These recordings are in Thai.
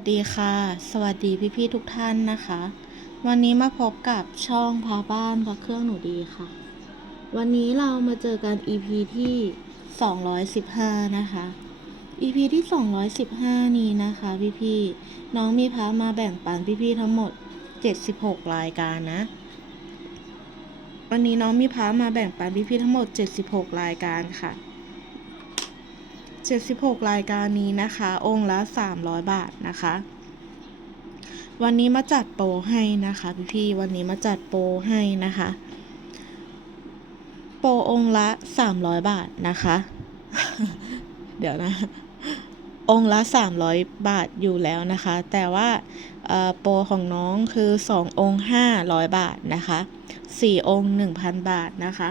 วัสดีค่ะ สวัสดีพี่ๆทุกท่านนะคะ วันนี้มาพบกับช่องพาบ้านพาเครื่องหนูดีค่ะ วันนี้เรามาเจอกัน EP ที่ 215 นะคะ EP ที่ 215 นี้นะคะพี่ๆน้องมีพามาแบ่งปันพี่ๆทั้งหมด 76 รายการนะ วันนี้น้องมีพามาแบ่งปันพี่ๆทั้งหมด 76 รายการค่ะ 76 รายการนี้นะคะ องค์ละ 300 บาทนะคะ วันนี้มาจัดโปรให้นะคะพี่ๆวันนี้มาจัดโปรให้นะคะ โปรองค์ละ 300 บาทนะคะ เดี๋ยวนะองค์ละ 300 บาทอยู่แล้วนะคะ แต่ว่าโปรของน้องคือ 2 องค์ 500 บาทนะคะ 4 องค์ 1,000 บาทนะคะ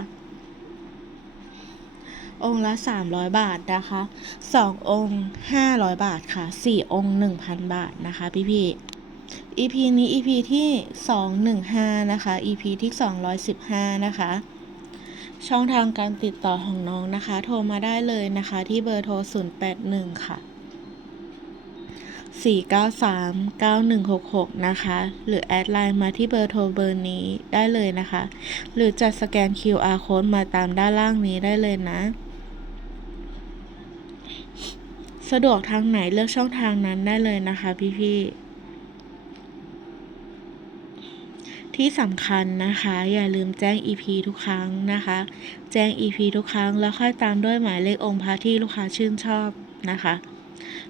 องค์ละ 300 บาทนะคะ 2 องค์ 500 บาทค่ะ 4 องค์ 1,000 บาทนะคะพี่พี่ๆ EP นี้ EP ที่ 215 นะคะ EP ที่ 215 นะคะ ช่องทางการติดต่อของน้องนะคะ โทรมาได้เลยนะคะที่เบอร์โทร 081 ค่ะ 493-9166 นะคะ หรือแอดไลน์มาที่เบอร์โทรเบอร์นี้ได้เลยนะคะ หรือจะสแกน QR code มาตามด้านล่างนี้ได้เลยนะ สะดวกทางไหนเลือกช่องทางนั้นได้เลยนะคะพี่ๆ ที่สำคัญนะคะ อย่าลืมแจ้ง EP ทุกครั้งนะคะ แจ้ง EP ทุกครั้ง แล้วค่อยตามด้วยหมายเลของค์พระที่ลูกค้าชื่นชอบนะคะ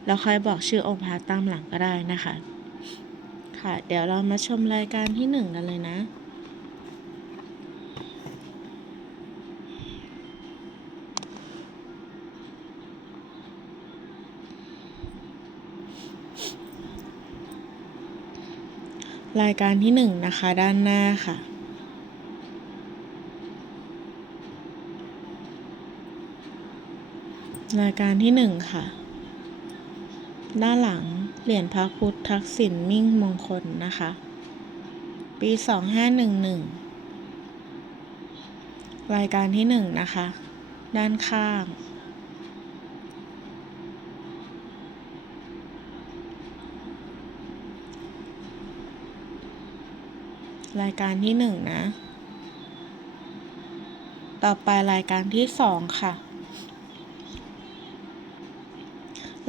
แล้วค่อยบอกชื่อองค์พระตามหลังก็ได้นะคะ ค่ะ เดี๋ยวเรามาชมรายการที่หนึ่งกันเลยนะ รายการที่หนึ่งนะคะ ด้านหน้าค่ะ รายการที่หนึ่งค่ะ ด้านหลัง เหรียญพระพุทธทักษิณมิ่งมงคลนะคะ ปีสองห้าหนึ่งหนึ่งรายการที่หนึ่งนะคะ ด้านข้าง รายการที่หนึ่งนะ ต่อไปรายการที่สองค่ะ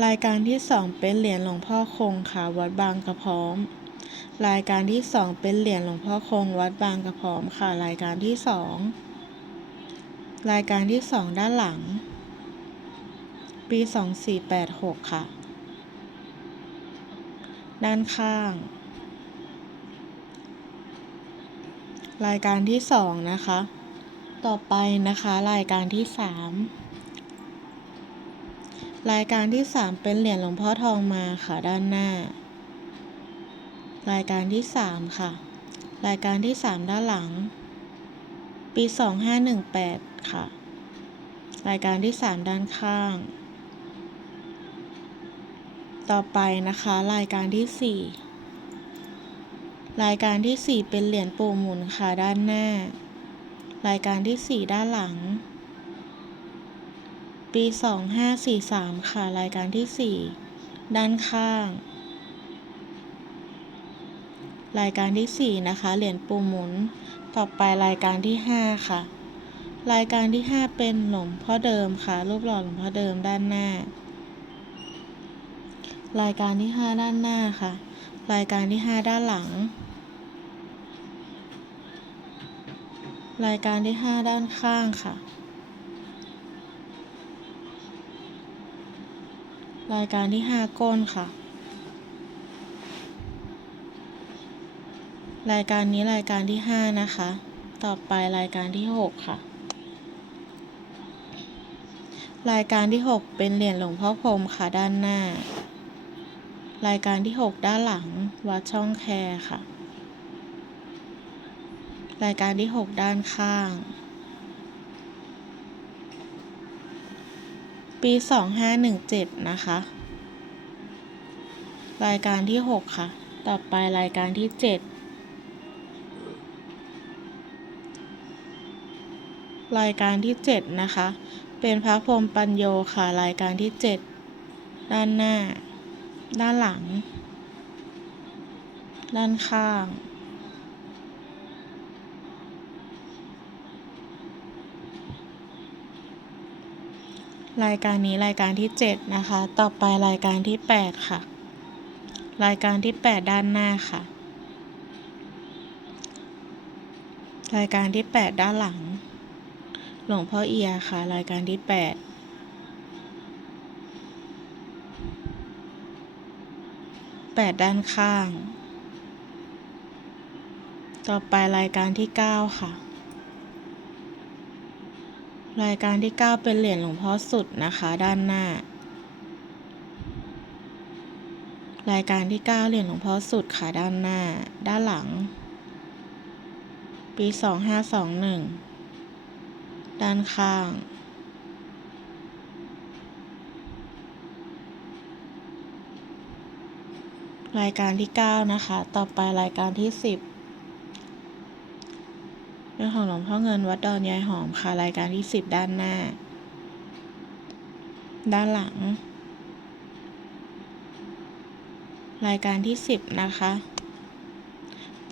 รายการที่สองเป็นเหรียญหลวงพ่อคงค่ะ วัดบางกระพร้อม รายการที่สองเป็นเหรียญหลวงพ่อคง วัดบางกระพร้อมค่ะ รายการที่สองรายการที่สองด้านหลัง ปีสองสี่แปดหกค่ะ ด้านข้าง รายการที่สองนะคะ ต่อไปนะคะรายการที่สามรายการที่สามเป็นเหรียญหลวงพ่อทองมาค่ะด้านหน้า รายการที่สามค่ะ รายการที่สามด้านหลัง ปีสองห้าหนึ่งแปดค่ะ รายการที่สามด้านข้าง ต่อไปนะคะ รายการที่สี่ รายการที่สี่เป็นเหรียญปูหมุนค่ะด้านหน้า รายการที่สี่ด้านหลัง ปีสองห้าสี่สามค่ะ รายการที่สี่ด้านข้าง รายการที่สี่นะคะ เหรียญปูหมุน ต่อไปรายการที่ห้าค่ะ รายการที่ห้าเป็นหลวงพ่อเดิมค่ะ รูปหล่อหลวงพ่อเดิมด้านหน้า รายการที่ห้าด้านหน้าค่ะ รายการที่ห้าด้านหลัง รายการที่ห้าด้านข้างค่ะ รายการที่ห้าก้นค่ะ รายการนี้รายการที่ห้านะคะ ต่อไปรายการที่หกค่ะ รายการที่หกเป็นเหรียญหลวงพ่อพรมค่ะด้านหน้า รายการที่หกด้านหลัง วัดช่องแคร์ค่ะ รายการที่หกด้านข้าง ปีสองห้าหนึ่งเจ็ดนะคะ รายการที่หกค่ะ ต่อไปรายการที่เจ็ดรายการที่เจ็ดนะคะ เป็นพระพรหมปัญโยค่ะ รายการที่เจ็ดด้านหน้า ด้านหลัง ด้านข้าง รายการนี้รายการที่เจ็ดนะคะ ต่อไปรายการที่แปดค่ะ รายการที่แปดด้านหน้าค่ะ รายการที่แปดด้านหลัง หลวงพ่อเอียค่ะ รายการที่แปดแปดด้านข้าง ต่อไปรายการที่เก้าค่ะ รายการที่เก้าเป็นเหรียญหลวงพ่อสุดนะคะ ด้านหน้า รายการที่เก้าเหรียญหลวงพ่อสุดค่ะด้านหน้า ด้านหลัง ปีสองห้าสองหนึ่งด้านข้าง รายการที่เก้านะคะ ต่อไปรายการที่สิบเป็นของหลวงพ่อเงินวัดดอนยายหอมค่ะ รายการที่สิบด้านหน้า ด้านหลัง รายการที่สิบนะคะ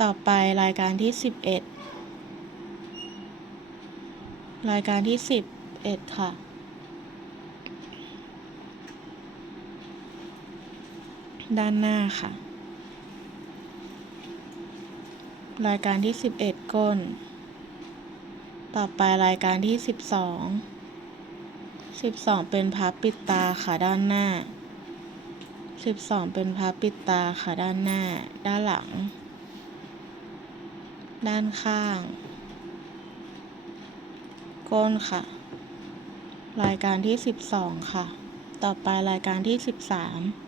ต่อไปรายการที่สิบเอ็ดรายการที่สิบเอ็ดค่ะ ด้านหน้าค่ะ รายการที่ 11 ก้น ต่อไปรายการที่ 12 12 เป็นพับปิดตาค่ะด้านหน้า 12 เป็นพับปิดตาค่ะด้านหน้า ด้านหลัง ด้านข้าง ก้นค่ะ รายการที่ 12 ค่ะ ต่อไปรายการที่ 13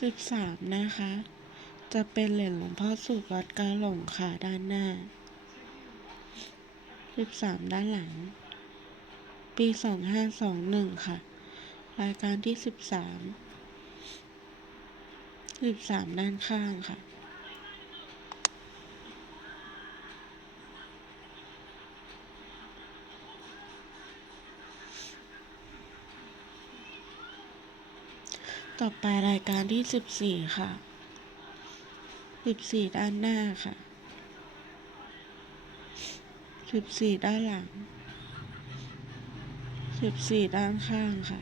สิบสามนะคะ จะเป็นเหรียญหลวงพ่อสุดวัดกาหลงค่ะด้านหน้าสิบสามด้านหลัง ปีสองห้าสองหนึ่งค่ะ รายการที่สิบสามสิบสามด้านข้างค่ะ ต่อไปรายการที่สิบสี่ค่ะสิบสี่ด้านหน้าค่ะสิบสี่ด้านหลังสิบสี่ด้านข้างค่ะ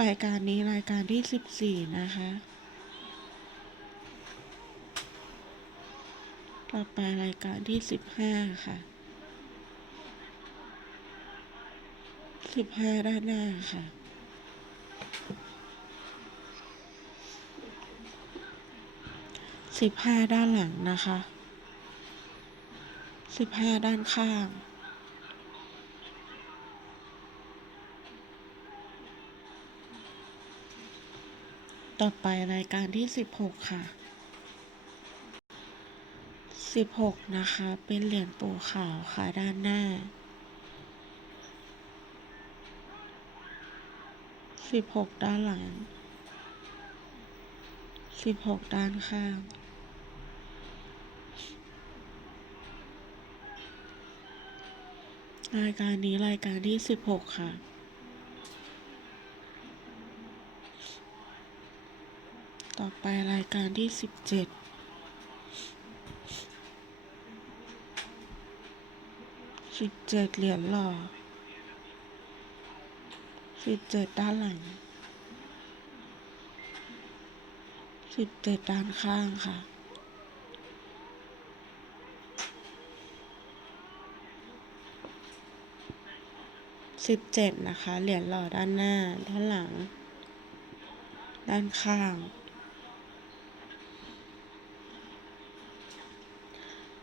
รายการนี้รายการที่สิบสี่นะคะ ต่อไปรายการที่สิบห้าค่ะสิบห้าด้านหน้าค่ะ สิบห้าด้านหลังนะคะ สิบห้าด้านข้าง ต่อไปรายการที่สิบหกค่ะ สิบหกนะคะ เป็นเหรียญปูขาวค่ะ ด้านหน้าสิบหกด้านหลังสิบหกด้านข้างรายการนี้รายการที่สิบหกค่ะต่อไปรายการที่สิบเจ็ด สิบเจ็ดเหรียญหล่อสิบเจ็ดด้านหลังสิบเจ็ดด้านข้างค่ะสิบเจ็ดนะคะ เหรียญหล่อด้านหน้า ด้านหลัง ด้านข้าง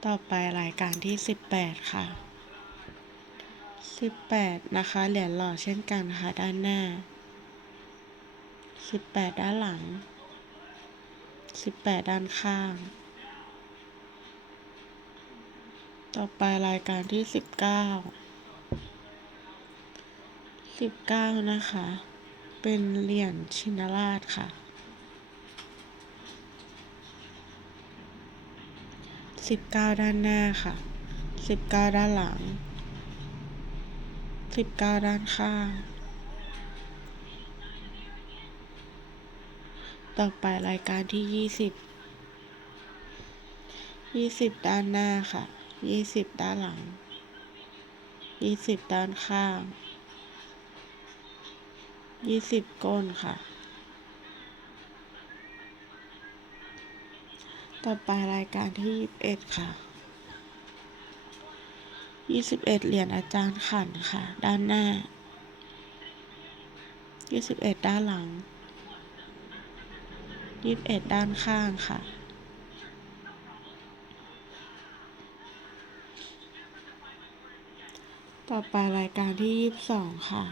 ต่อไปรายการที่สิบแปดค่ะ สิบแปดนะคะ เหรียญหล่อเช่นกันค่ะด้านหน้าสิบแปดด้านหลังสิบแปดด้านข้าง ต่อไปรายการที่สิบเก้าสิบเก้านะคะ เป็นเหรียญชินราชค่ะสิบเก้าด้านหน้าค่ะสิบเก้าด้านหลัง สิบเก้าด้านข้าง ต่อไปรายการที่ยี่สิบ ยี่สิบด้านหน้าค่ะ ยี่สิบด้านหลัง ยี่สิบด้านข้าง ยี่สิบก้นค่ะ ต่อไปรายการที่ยี่สิบเอ็ดค่ะ ยี่สิบเอ็ดเหรียญอาจารย์ขันค่ะ ด้านหน้ายี่สิบเอ็ดด้านหลังยี่สิบเอ็ดด้านข้างค่ะ ต่อไปรายการที่ยี่สิบสองค่ะ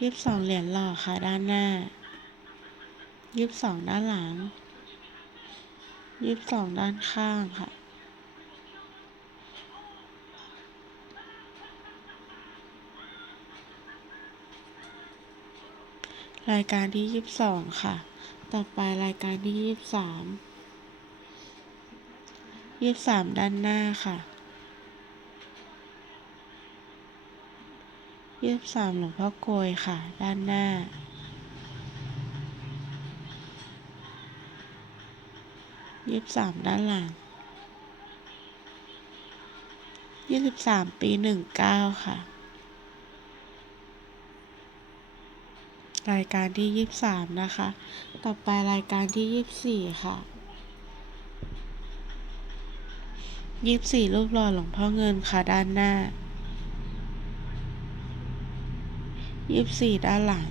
ยี่สิบสองเหรียญหล่อค่ะ ด้านหน้ายี่สิบสองด้านหลังยี่สิบสองด้านข้างค่ะ รายการที่ยี่สิบสองค่ะ ต่อไปรายการที่ยี่สิบสามยี่สิบสามด้านหน้าค่ะยี่สิบสามหลวงพ่อโกยค่ะ ด้านหน้ายี่สิบสามด้านหลังยี่สิบสามปีหนึ่งเก้าค่ะ รายการที่ยี่สามนะคะ ต่อไปรายการที่ยี่สี่ค่ะยี่สี่รูปหล่อหลวงพ่อเงินค่ะด้านหน้ายี่สี่ด้านหลัง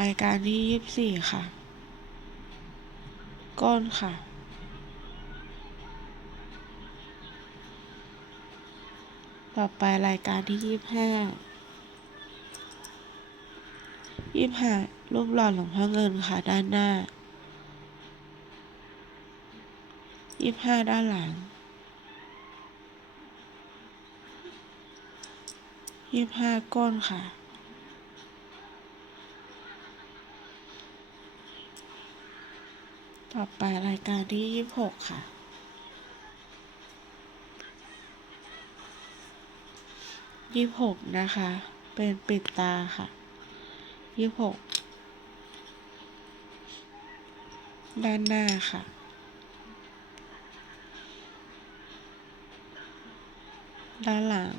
รายการที่ยี่สี่ค่ะ ก้นค่ะ ต่อไปรายการที่ยี่สิบห้ายี่สิบห้ารูปหล่อหลวงพ่อเงินค่ะด้านหน้ายี่สิบห้าด้านหลังยี่สิบห้าก้นค่ะต่อไปรายการที่ยี่หกค่ะ ยี่สิบหกนะคะ เป็นปิดตาค่ะยี่สิบหกด้านหน้าค่ะ ด้านหลัง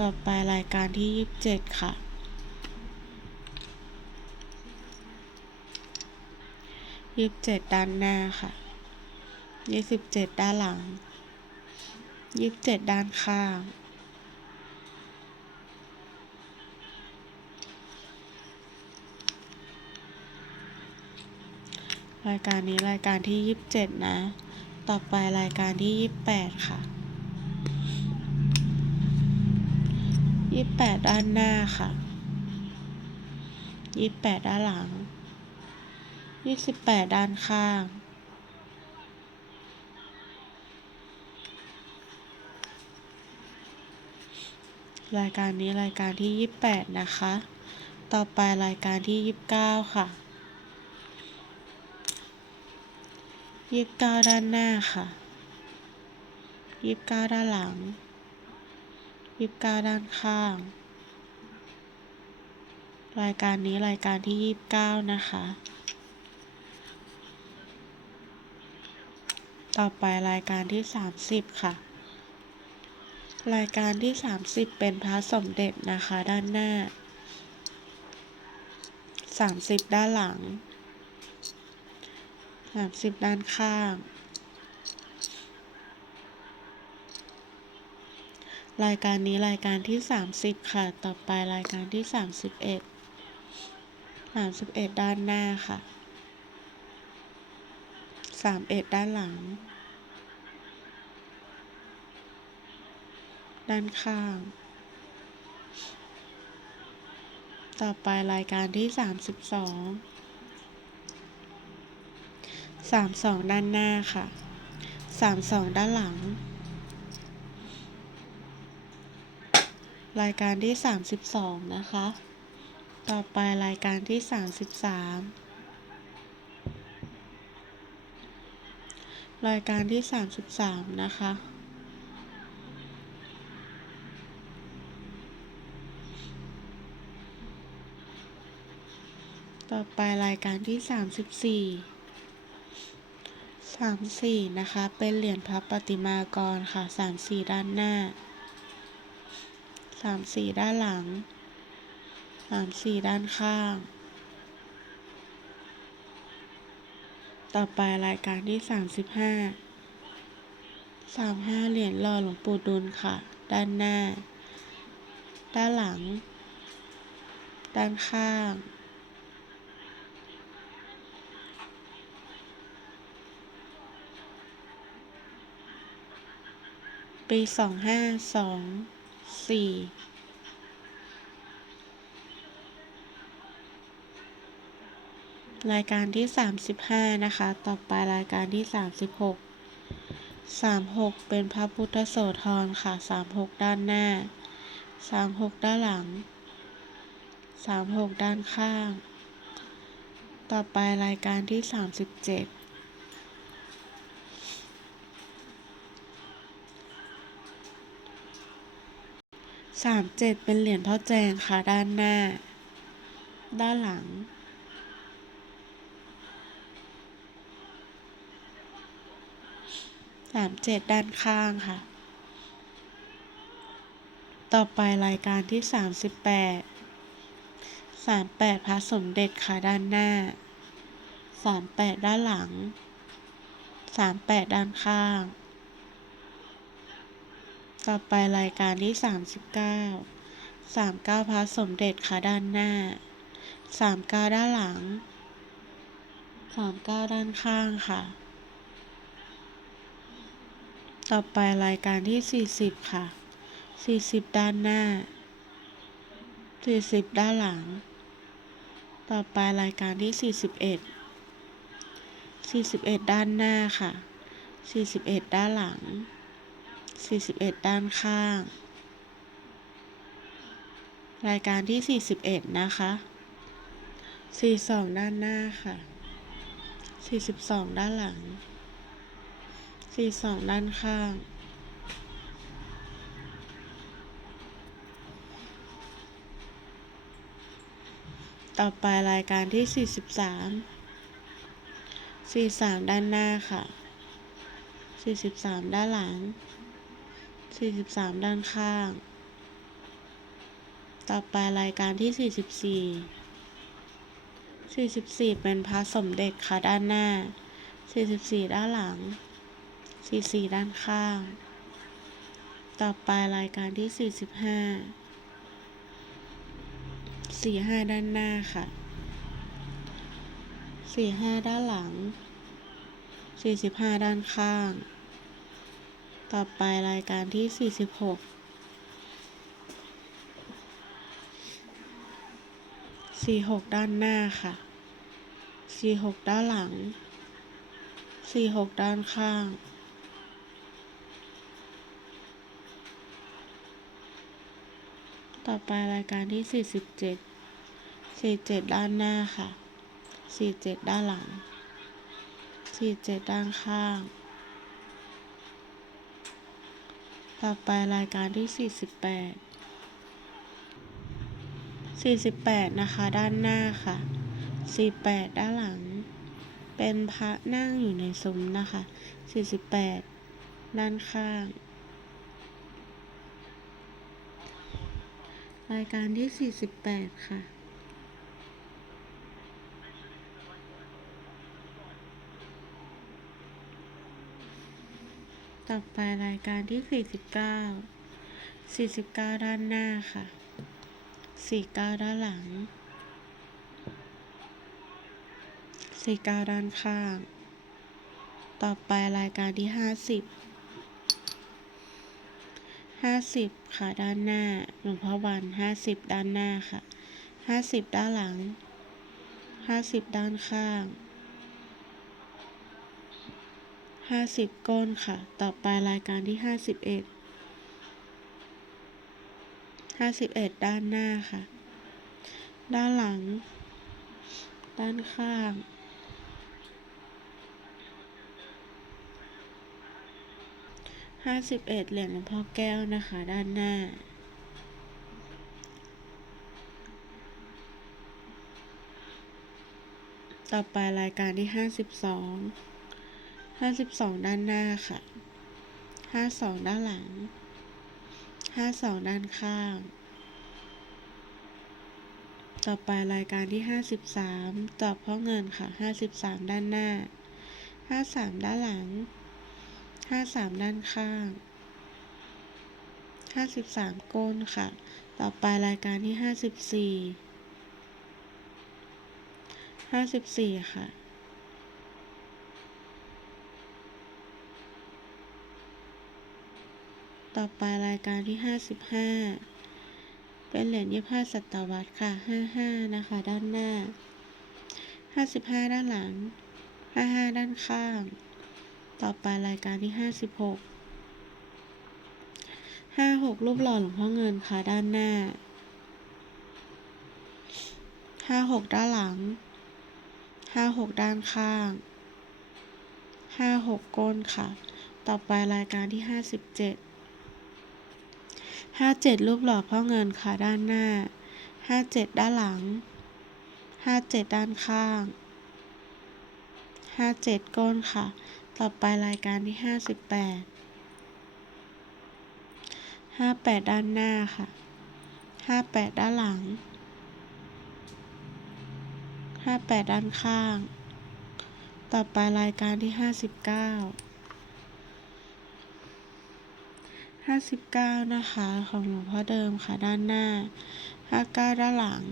ต่อไปรายการที่ยี่สิบเจ็ดค่ะ ยี่สิบเจ็ดด้านหน้าค่ะยี่สิบเจ็ดด้านหลังยี่สิบเจ็ดด้านข้างรายการนี้รายการที่ยี่สิบเจ็ดนะ ต่อไปรายการที่ยี่สิบแปดค่ะยี่สิบแปดด้านหน้าค่ะยี่สิบแปดด้านหลัง ยี่สิบแปดด้านข้าง รายการนี้รายการที่ยี่สิบแปดนะคะ ต่อไปรายการที่ยี่สิบเก้าค่ะยี่สิบเก้าด้านหน้าค่ะยี่สิบเก้าด้านหลังยี่สิบเก้าด้านข้างรายการนี้รายการที่ยี่สิบเก้านะคะ ต่อไปรายการที่สามสิบค่ะ รายการที่สามสิบเป็นพระสมเด็จนะคะด้านหน้าสามสิบด้านหลังสามสิบด้านข้าง รายการนี้รายการที่สามสิบค่ะ ต่อไปรายการที่สามสิบเอ็ดสามสิบเอ็ดด้านหน้าค่ะ สามเอ็ดด้านหลัง ด้านข้าง ต่อไปรายการที่สามสิบสองสามสองด้านหน้าค่ะสามสองด้านหลัง รายการที่สามสิบสองนะคะ ต่อไปรายการที่สามสิบสาม รายการที่สามสิบสามนะคะ ต่อไปรายการที่สามสิบสี่สามสี่นะคะ เป็นเหรียญพระประติมากรค่ะสามสี่ด้านหน้าสามสี่ด้านหลังสามสี่ด้านข้าง ต่อไปรายการที่ 35 35 เหรียญรอหลวงปู่ดุลค่ะ ด้านหน้า ด้านหลัง ด้านข้าง ปี 2524 รายการที่สามสิบห้านะคะ ต่อไปรายการที่สามสิบหกสามหกเป็นพระพุทธโสธรค่ะสามหกด้านหน้าสามหกด้านหลังสามหกด้านข้าง ต่อไปรายการที่สามสิบเจ็ดสามเจ็ดเป็นเหรียญพ่อแจงค่ะ ด้านหน้า ด้านหลัง สามเจ็ดด้านข้างค่ะ ต่อไปรายการที่สามสิบแปดสามแปดพระสมเด็จค่ะด้านหน้าสามแปดด้านหลังสามแปดด้านข้าง ต่อไปรายการที่สามสิบเก้าสามเก้าพระสมเด็จค่ะด้านหน้าสามเก้าด้านหลังสามเก้าด้านข้างค่ะ ต่อไปรายการที่สี่สิบค่ะสี่สิบด้านหน้าสี่สิบด้านหลัง ต่อไปรายการที่สี่สิบเอ็ดสี่สิบเอ็ดด้านหน้าค่ะสี่สิบเอ็ดด้านหลังสี่สิบเอ็ดด้านข้าง รายการที่สี่สิบเอ็ดนะคะสี่สองด้านหน้าค่ะสี่สิบสองด้านหลัง สี่สองด้านข้าง ต่อไปรายการที่สี่สิบสามสี่สามด้านหน้าค่ะสี่สิบสามด้านหลังสี่สิบสามด้านข้าง ต่อไปรายการที่สี่สิบสี่สี่สิบสี่เป็นพระสมเด็จค่ะด้านหน้าสี่สิบสี่ด้านหลัง สี่สี่ด้านข้าง ต่อไปรายการที่สี่สิบห้าสี่ห้าด้านหน้าค่ะสี่ห้าด้านหลังสี่สิบห้าด้านข้าง ต่อไปรายการที่สี่สิบหกสี่หกด้านหน้าค่ะสี่หกด้านหลังสี่หกด้านข้าง ต่อไปรายการที่สี่สิบเจ็ดสี่เจ็ดด้านหน้าค่ะสี่เจ็ดด้านหลังสี่เจ็ดด้านข้าง ต่อไปรายการที่สี่สิบแปดสี่สิบแปดนะคะ ด้านหน้าค่ะสี่แปดด้านหลัง เป็นพระนั่งอยู่ในซุ้มนะคะสี่สิบแปดด้านข้าง รายการที่สี่สิบแปดค่ะ ต่อไปรายการที่สี่สิบเก้าสี่สิบเก้าด้านหน้าค่ะสี่เก้าด้านหลังสี่เก้าด้านข้าง ต่อไปรายการที่ห้าสิบ ห้าสิบค่ะด้านหน้าหลวงพ่อวันห้าสิบด้านหน้าค่ะห้าสิบด้านหลังห้าสิบด้านข้างห้าสิบก้นค่ะ ต่อไปรายการที่ห้าสิบเอ็ดห้าสิบเอ็ดด้านหน้าค่ะ ด้านหลัง ด้านข้าง ห้าสิบเอ็ดเหรียญหลวงพ่อแก้วนะคะ ด้านหน้า ต่อไปรายการที่ห้าสิบสองห้าสิบสองด้านหน้าค่ะห้าสองด้านหลังห้าสองด้านข้าง ต่อไปรายการที่ห้าสิบสามตอบพ่อเงินค่ะห้าสิบสามด้านหน้าห้าสามด้านหลัง ห้าสามด้านข้างห้าสิบสามก้นค่ะ ต่อไปรายการที่ห้าสิบสี่ห้าสิบสี่ค่ะต่อไปรายการที่ห้าสิบห้าเป็นเหรียญยี่ห้าศตวรรษค่ะห้าห้านะคะ ด้านหน้าห้าสิบห้าด้านหลังห้าห้าด้านข้าง ต่อไปรายการที่ห้าสิบหกห้าหกรูปหล่อหลวงพ่อเงินค่ะด้านหน้าห้าหกด้านหลังห้าหกด้านข้างห้าหกก้นค่ะ ต่อไปรายการที่ห้าสิบเจ็ดห้าเจ็ดรูปหล่อพ่อเงินค่ะด้านหน้าห้าเจ็ดด้านหลังห้าเจ็ดด้านข้างห้าเจ็ดก้นค่ะ ต่อไปรายการที่ห้าสิบแปดห้าแปดด้านหน้าค่ะห้าแปดด้านหลังห้าแปดด้านข้าง ต่อไปรายการที่ห้าสิบเก้าห้าสิบเก้านะคะ ของหลวงพ่อเดิมค่ะด้านหน้าห้าเก้าด้านหลัง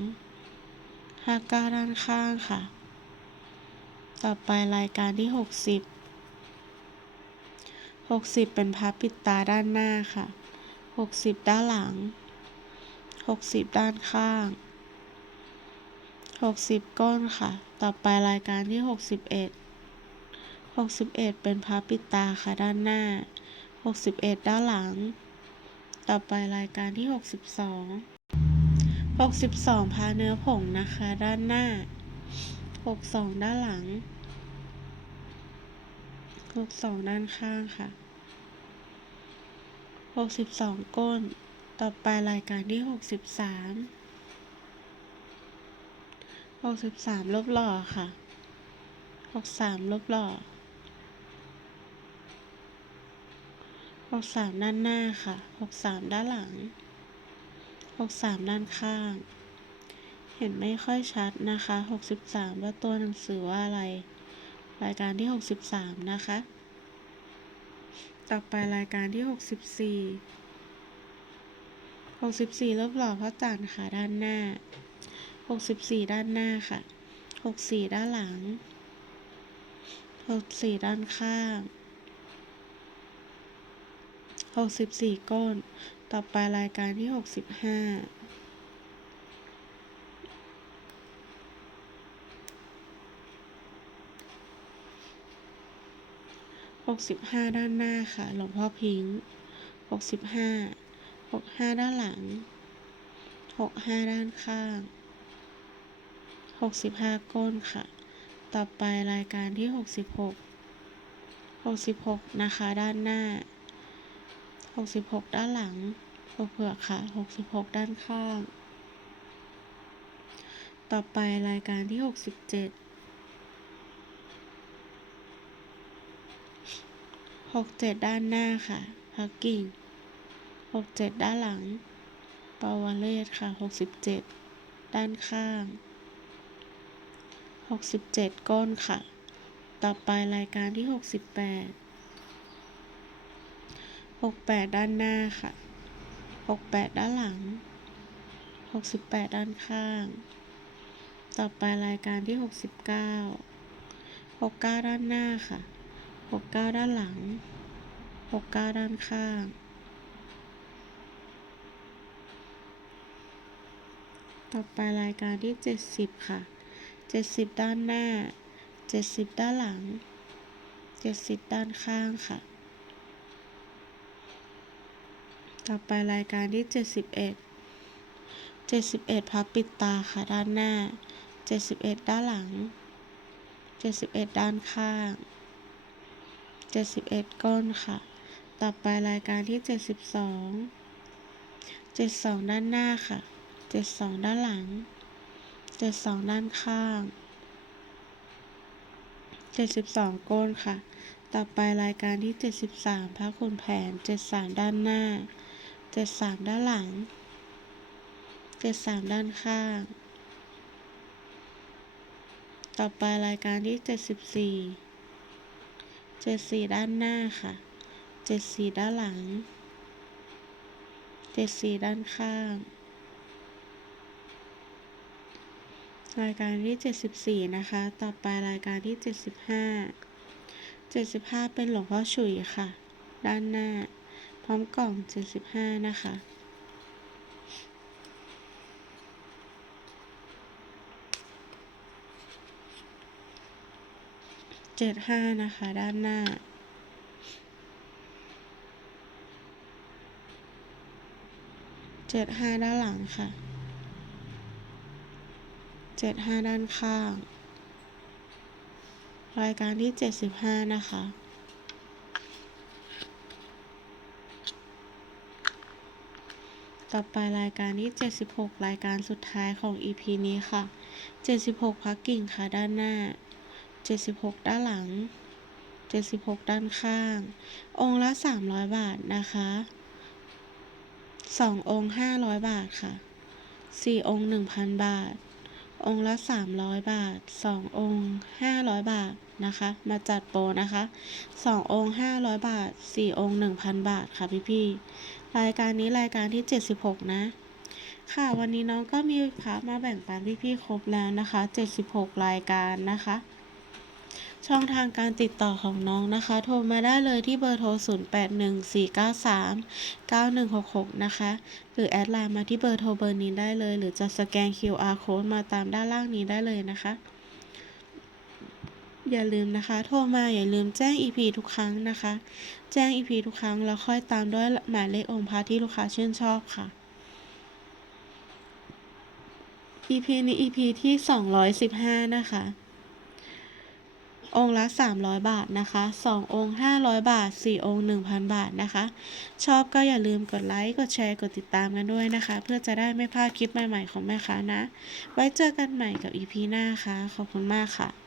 ห้าเก้าด้านข้างค่ะ ต่อไปรายการที่ห กสิบหกสิบเป็นพับปิดตาด้านหน้าค่ะหกสิบด้านหลังหกสิบด้านข้างหกสิบก้นค่ะ ต่อไปรายการที่หกสิบเอ็ดหกสิบเอ็ดเป็นพับปิดตาค่ะด้านหน้าหกสิบเอ็ดด้านหลัง ต่อไปรายการที่หกสิบสองหกสิบสองพาเนื้อผงนะคะ ด้านหน้าหกสองด้านหลัง หกสองด้านข้างค่ะหกสิบสองก้น ต่อไปรายการที่หกสิบสามหกสิบสามลบหล่อค่ะหกสามลบหล่อหกสามด้านหน้าค่ะหกสามด้านหลังหกสามด้านข้าง เห็นไม่ค่อยชัดนะคะหกสิบสามว่าตัวหนังสือว่าอะไร รายการที่หกสิบสามนะคะ ต่อไปรายการที่หกสิบสี่หกสิบสี่ลบหล่อพระจันทร์ค่ะด้านหน้าหกสิบสี่ด้านหน้าค่ะหกสี่ด้านหลังหกสี่ด้านข้างหกสิบสี่ก้น ต่อไปรายการที่ห 65 ด้านหน้าค่ะ หลวงพ่อพิงค์65 65 ด้านหลัง 65 ด้านข้าง 65 ก้นค่ะ ต่อไปรายการที่ 66 66 นะคะ ด้านหน้า 66 ด้านหลังหกเผือกค่ะ 66 ด้านข้าง ต่อไปรายการที่ 67 หกเจ็ดด้านหน้าค่ะพักกิ่งหกเจ็ดด้านหลังปาวเลศค่ะหกสิบเจ็ดด้านข้างหกสิบเจ็ดก้นค่ะ ต่อไปรายการที่หกสิบแปดหกแปดด้านหน้าค่ะหกแปดด้านหลังหกสิบแปดด้านข้าง ต่อไปรายการที่หกสิบเก้าหกเก้าด้านหน้าค่ะ หกเก้าด้านหลังหกเก้าด้านข้าง ต่อไปรายการที่เจ็ดสิบค่ะเจ็ดสิบด้านหน้าเจ็ดสิบด้านหลังเจ็ดสิบด้านข้างค่ะ ต่อไปรายการที่เจ็ดสิบเอ็ดเจ็ดสิบเอ็ดพับปิดตาค่ะด้านหน้าเจ็ดสิบเอ็ดด้านหลังเจ็ดสิบเอ็ดด้านข้าง เจ็ดสิบเอ็ดก้นค่ะ ต่อไปรายการที่เจ็ดสิบสองเจ็ดสองด้านหน้าค่ะเจ็ดสองด้านหลังเจ็ดสองด้านข้างเจ็ดสิบสองก้นค่ะ ต่อไปรายการที่เจ็ดสิบสามพระคุณแผนเจ็ดสามด้านหน้าเจ็ดสามด้านหลังเจ็ดสามด้านข้าง ต่อไปรายการที่เจ็ดสิบสี่ เจ็ดสี่ด้านหน้าค่ะเจ็ดสี่ด้านหลังเจ็ดสี่ด้านข้าง รายการที่เจ็ดสิบสี่นะคะ ต่อไปรายการที่เจ็ดสิบห้าเจ็ดสิบห้าเป็นหลวงพ่อฉุยค่ะ ด้านหน้า พร้อมกล่องเจ็ดสิบห้านะคะ เจ็ดห้านะคะ ด้านหน้า เจ็ดห้าด้านหลังค่ะ เจ็ดห้าด้านข้าง รายการที่เจ็ดสิบห้านะคะต่อไปรายการที่ 76 รายการสุดท้ายของ EP นี้ค่ะ 76 พักกิ่งค่ะด้านหน้า 76 ด้านหลัง 76 ด้านข้าง องค์ละ 300 บาทนะคะ2องค์ 500 บาทค่ะ 4 องค์ 1,000 บาท องค์ละ 300 บาท 2 องค์ 500 บาทนะคะ มาจัดโปรนะคะ 2 องค์ 500 บาท 4 องค์ 1,000 บาทค่ะพี่ๆรายการนี้รายการที่ 76 นะค่ะวันนี้น้องก็มีพระมาแบ่งปันพี่ๆครบแล้วนะคะ 76 รายการนะคะ ช่องทางการติดต่อของน้องนะคะ โทรมาได้เลยที่เบอร์โทร 0814939166 นะคะ หรือแอดไลน์มาที่เบอร์โทรเบอร์นี้ได้เลย หรือจะสแกน QR code มาตามด้านล่างนี้ได้เลยนะคะ อย่าลืมนะคะ โทรมาอย่าลืมแจ้ง EP ทุกครั้งนะคะ แจ้ง EP ทุกครั้งแล้วค่อยตามด้วยหมายเลของค์พระที่ลูกค้าชื่นชอบค่ะ EP นี้ EP ที่ 215 นะคะ องค์ละ 300 บาทนะคะ2องค์ 500 บาท 4 องค์ 1,000 บาทนะคะ ชอบก็อย่าลืมกดไลค์ กดแชร์ กดติดตามกันด้วยนะคะ เพื่อจะได้ไม่พลาดคลิปใหม่ๆของแม่ค้านะ ไว้เจอกันใหม่กับ EP หน้าค่ะ ขอบคุณมากค่ะ